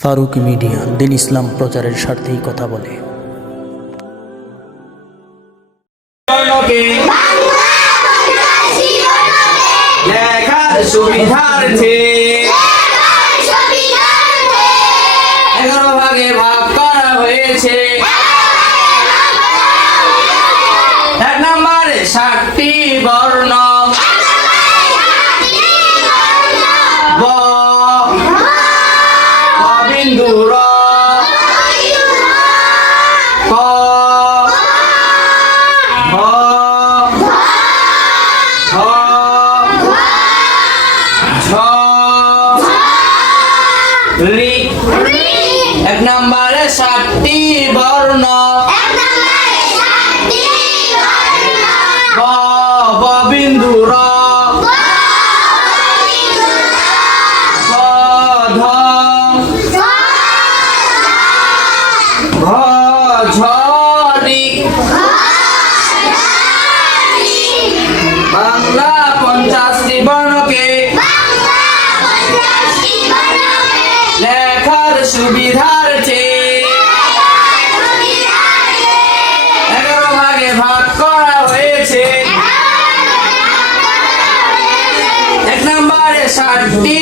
Faruk media দিন ইসলাম প্রচারের স্বার্থেই কথা বলে। লেখার সুবিধার্থে 11 ভাগে ভাগ করা হয়েছে। 1 নম্বরে 60টি বর্ণ। ব বিন্দু র, ক খ ছ ছ রি। 1 নম্বরে 60টি বর্ণ। ব বিন্দু র, ক ধ ঘ ঝ রি। বাংলা 50টি বর্ণকে লেখার সুবিধার্থে 11 ভাগে ভাগ করা হয়েছে। 1 নম্বরে 60টি